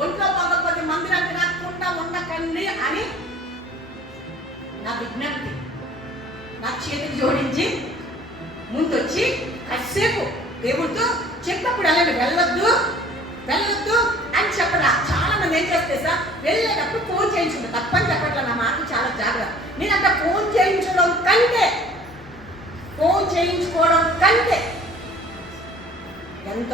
ఒంట్లో బాగోకపోతే మందిరానికి రాకుండా ఉండకండి అని నా విజ్ఞప్తి. నా చేతికి జోడించి ముందొచ్చి కాసేపు దేవుడితో చెప్పప్పుడు అలాగే వెళ్ళొద్దు అని చెప్పరా. చాలా మంది ఏం చేస్తే సార్ వెళ్ళేటప్పుడు ఫోన్ చేయించుకుంటారు. తప్పని చెప్పట్లా, నా మాట చాలా జాగ్రత్త. నేనంత ఫోన్ చేయించుకోవడం కంటే